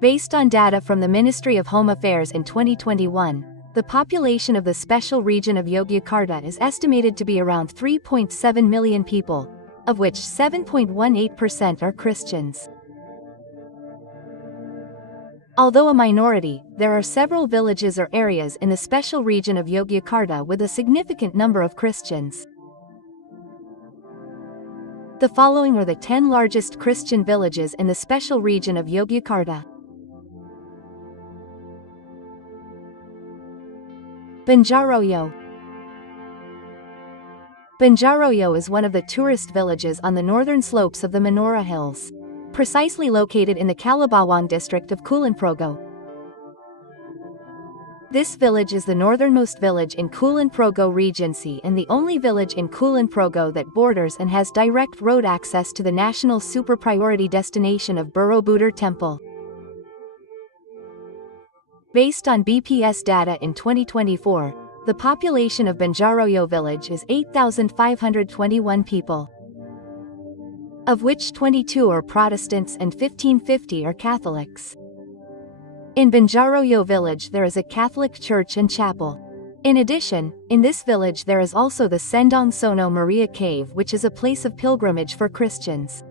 Based on data from the Ministry of Home Affairs in 2021, the population of the special region of Yogyakarta is estimated to be around 3.7 million people, of which 7.18% are Christians. Although a minority, there are several villages or areas in the special region of Yogyakarta with a significant number of Christians. The following are the 10 largest Christian villages in the special region of Yogyakarta. Benjaroyo. Benjaroyo is one of the tourist villages on the northern slopes of the Menora Hills, precisely located in the Kalibawang district of Kulon Progo. This village is the northernmost village in Kulon Progo Regency and the only village in Kulon Progo that borders and has direct road access to the national super priority destination of Borobudur Temple. Based on BPS data in 2024, the population of Benjaroyo village is 8,521 people, of which 22 are Protestants and 1,550 are Catholics. In Benjaroyo village there is a Catholic church and chapel. In addition, in this village there is also the Sendong Sono Maria Cave, which is a place of pilgrimage for Christians.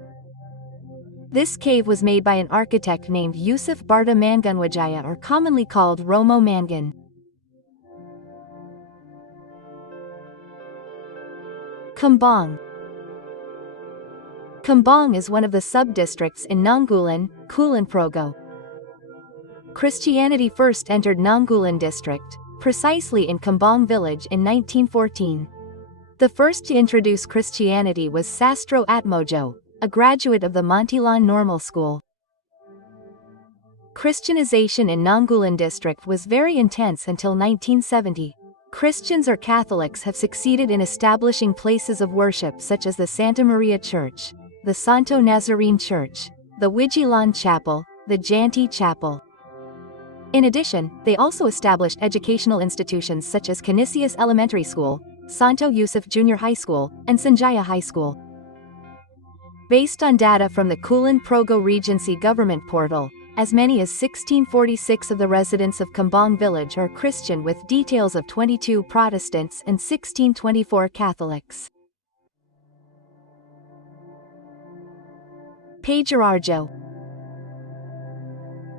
This cave was made by an architect named Yusuf Barta Mangunwijaya, or commonly called Romo Mangun. Kampung. Kampung is one of the sub-districts in Nanggulan, Kulon Progo. Christianity first entered Nanggulan district, precisely in Kampung village in 1914. The first to introduce Christianity was Sastro Atmojo, a graduate of the Montilan Normal School. Christianization in Nanggulan district was very intense until 1970. Christians or Catholics have succeeded in establishing places of worship such as the Santa Maria Church, the Santo Nazarene Church, the Wijilan Chapel, the Janti Chapel. In addition, they also established educational institutions such as Canisius Elementary School, Santo Yusuf Junior High School, and Sanjaya High School. Based on data from the Kulon Progo Regency government portal, as many as 1646 of the residents of Kampung village are Christian, with details of 22 Protestants and 1624 Catholics. Pagarjo.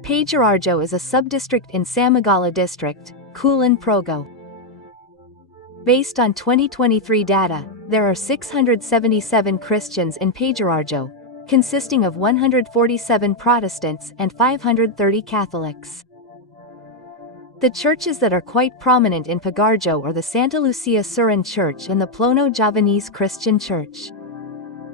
Pagarjo is a subdistrict in Samagala district, Kulon Progo. Based on 2023 data, there are 677 Christians in Pagarjo, consisting of 147 Protestants and 530 Catholics. The churches that are quite prominent in Pagarjo are the Santa Lucia Surin Church and the Plono Javanese Christian Church.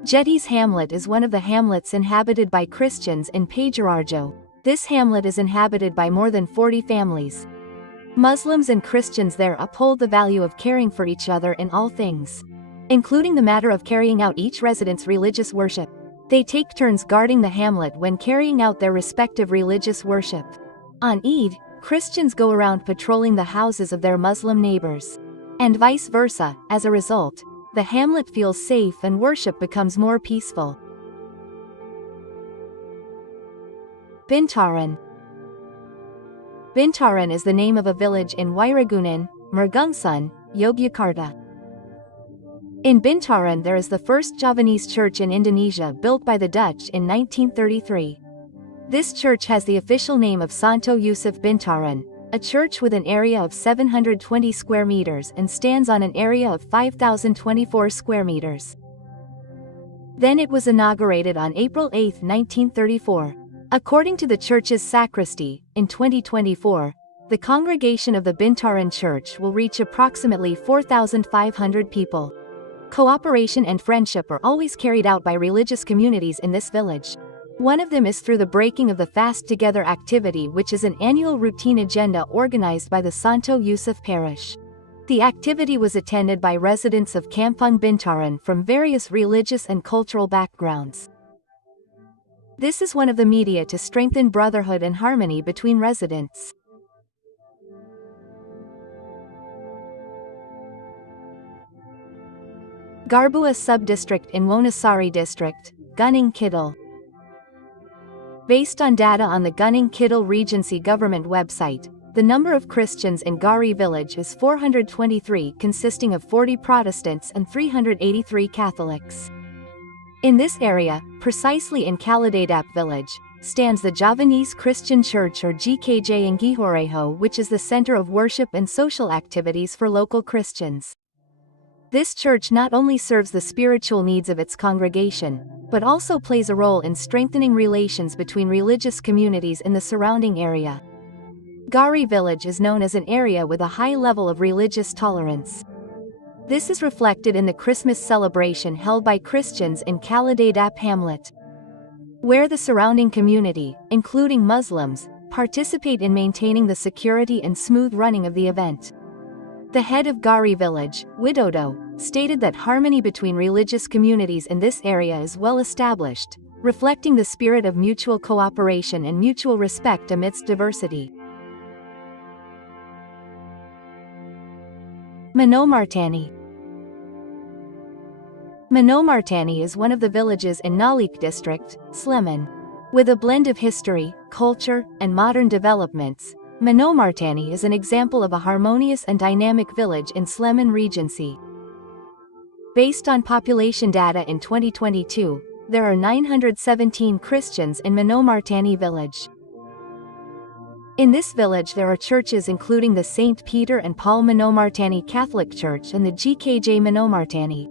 Jetties Hamlet is one of the hamlets inhabited by Christians in Pagarjo. This hamlet is inhabited by more than 40 families. Muslims and Christians there uphold the value of caring for each other in all things, including the matter of carrying out each resident's religious worship. They take turns guarding the hamlet when carrying out their respective religious worship. On Eid, Christians go around patrolling the houses of their Muslim neighbors, and vice versa. As a result, the hamlet feels safe and worship becomes more peaceful. Bintarin. Bintarin is the name of a village in Wairagunan, Mergungsan, Yogyakarta. In Bintarin there is the first Javanese church in Indonesia, built by the Dutch in 1933. This church has the official name of Santo Yusuf Bintarin, a church with an area of 720 square meters and stands on an area of 5,024 square meters. Then it was inaugurated on April 8, 1934. According to the church's sacristy, in 2024, the congregation of the Bintarin Church will reach approximately 4,500 people. Cooperation and friendship are always carried out by religious communities in this village. One of them is through the breaking of the Fast Together activity, which is an annual routine agenda organized by the Santo Yusuf Parish. The activity was attended by residents of Kampung Bintarin from various religious and cultural backgrounds. This is one of the media to strengthen brotherhood and harmony between residents. Garbua subdistrict in Wonosari district, Gunung Kidul. Based on data on the Gunung Kidul Regency government website, the number of Christians in Gari village is 423, consisting of 40 Protestants and 383 Catholics. In this area, precisely in Kaladadap village, stands the Javanese Christian Church or GKJ in Gihoreho, which is the center of worship and social activities for local Christians. This church not only serves the spiritual needs of its congregation, but also plays a role in strengthening relations between religious communities in the surrounding area. Gari village is known as an area with a high level of religious tolerance. This is reflected in the Christmas celebration held by Christians in Kaladadap hamlet, where the surrounding community, including Muslims, participate in maintaining the security and smooth running of the event. The head of Gari village, Widodo, stated that harmony between religious communities in this area is well established, reflecting the spirit of mutual cooperation and mutual respect amidst diversity. Manom Martani. Manom Martani is one of the villages in Nalik district, Sleman. With a blend of history, culture, and modern developments, Manom Martani is an example of a harmonious and dynamic village in Sleman Regency. Based on population data in 2022, there are 917 Christians in Manom Martani village. In this village there are churches including the St. Peter and Paul Manom Martani Catholic Church and the GKJ Manom Martani.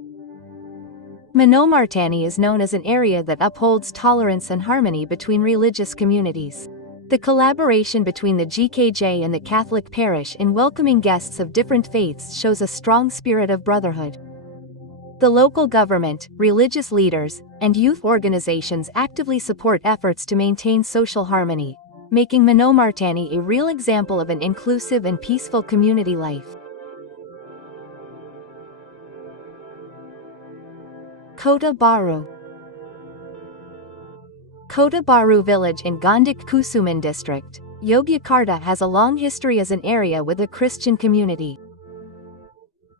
Manom Martani is known as an area that upholds tolerance and harmony between religious communities. The collaboration between the GKJ and the Catholic parish in welcoming guests of different faiths shows a strong spirit of brotherhood. The local government, religious leaders, and youth organizations actively support efforts to maintain social harmony, making Manom Martani a real example of an inclusive and peaceful community life. Kotabaru. Kotabaru village in Gondik Kusuman district, Yogyakarta has a long history as an area with a Christian community.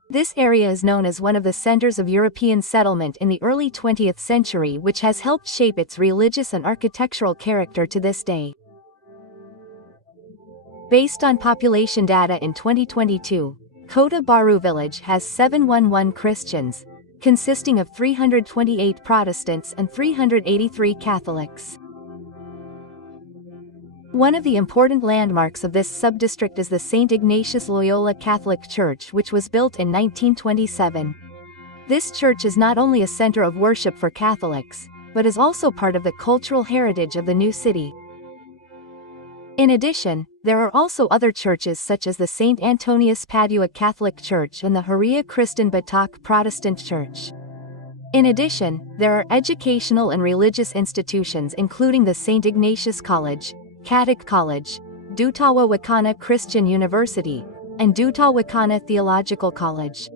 This area is known as one of the centers of European settlement in the early 20th century, which has helped shape its religious and architectural character to this day. Based on population data in 2022, Kotabaru village has 711 Christians, consisting of 328 Protestants and 383 Catholics. One of the important landmarks of this subdistrict is the St. Ignatius Loyola Catholic Church, which was built in 1927. This church is not only a center of worship for Catholics, but is also part of the cultural heritage of the new city. In addition, there are also other churches such as the St. Antonius Padua Catholic Church and the Haria Kristen Batak Protestant Church. In addition, there are educational and religious institutions including the St. Ignatius College, Katik College, Dutawa Wakana Christian University, and Dutawa Wakana Theological College.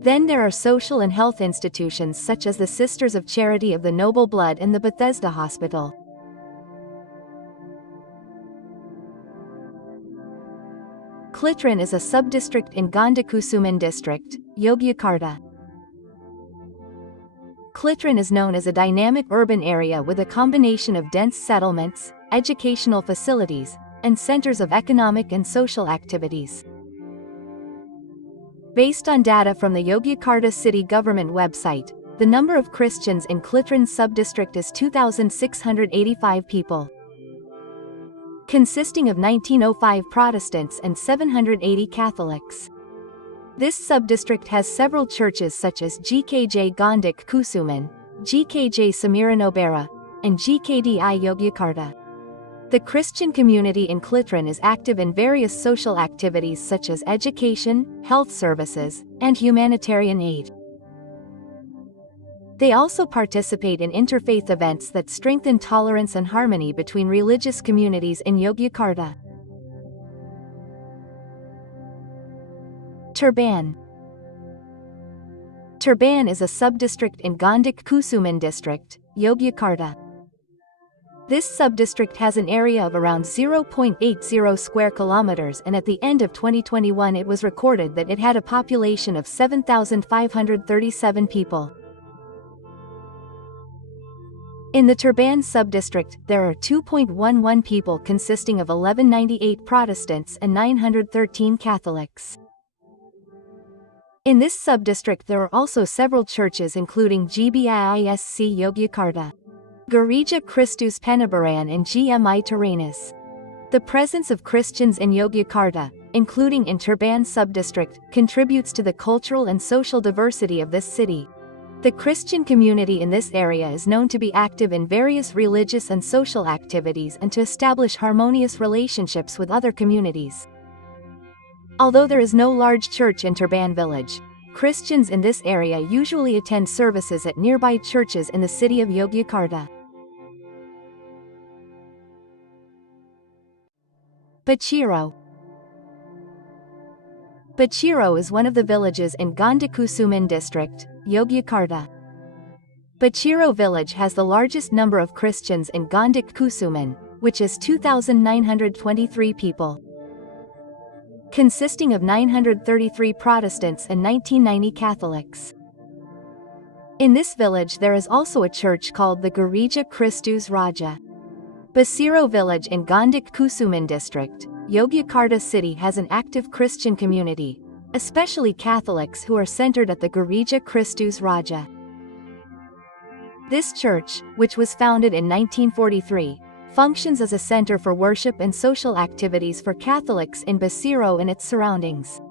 Then there are social and health institutions such as the Sisters of Charity of the Noble Blood and the Bethesda Hospital. Klitran is a subdistrict in Gondikusuman district, Yogyakarta. Klitran is known as a dynamic urban area with a combination of dense settlements, educational facilities, and centers of economic and social activities. Based on data from the Yogyakarta city government website, the number of Christians in Klitran subdistrict is 2,685 people, consisting of 1905 Protestants and 780 Catholics. This subdistrict has several churches such as GKJ Gondik Kusuman, GKJ Samiranobera, and GKDI Yogyakarta. The Christian community in Klitran is active in various social activities such as education, health services, and humanitarian aid. They also participate in interfaith events that strengthen tolerance and harmony between religious communities in Yogyakarta. Turban. Turban is a subdistrict in Gondik Kusuman district, Yogyakarta. This subdistrict has an area of around 0.80 square kilometers, and at the end of 2021 it was recorded that it had a population of 7,537 people. In the Turban subdistrict, there are 2.11 people consisting of 1198 Protestants and 913 Catholics. In this subdistrict there are also several churches including GBISC Yogyakarta, Gereja Kristus Penabaran and GMI Taranis. The presence of Christians in Yogyakarta, including in Turban subdistrict, contributes to the cultural and social diversity of this city. The Christian community in this area is known to be active in various religious and social activities and to establish harmonious relationships with other communities. Although there is no large church in Turban village, Christians in this area usually attend services at nearby churches in the city of Yogyakarta. Basiro. Basiro is one of the villages in Gondokusuman district, Yogyakarta. Basiro village has the largest number of Christians in Gondokusuman, which is 2,923 people, consisting of 933 Protestants and 1990 Catholics. In this village there is also a church called the Gereja Kristus Raja. Basiro village in Gondokusuman district, Yogyakarta city has an active Christian community, especially Catholics who are centered at the Gereja Kristus Raja. This church, which was founded in 1943, functions as a center for worship and social activities for Catholics in Basiro and its surroundings.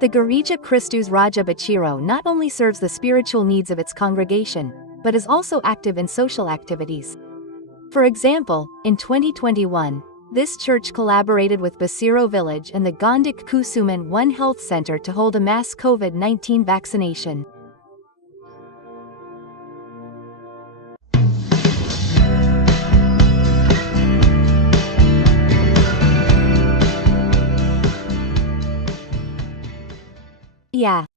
The Gereja Kristus Raja Basiro not only serves the spiritual needs of its congregation, but is also active in social activities. For example, in 2021, this church collaborated with Basiro village and the Gondokusuman One Health Center to hold a mass COVID-19 vaccination. Yeah.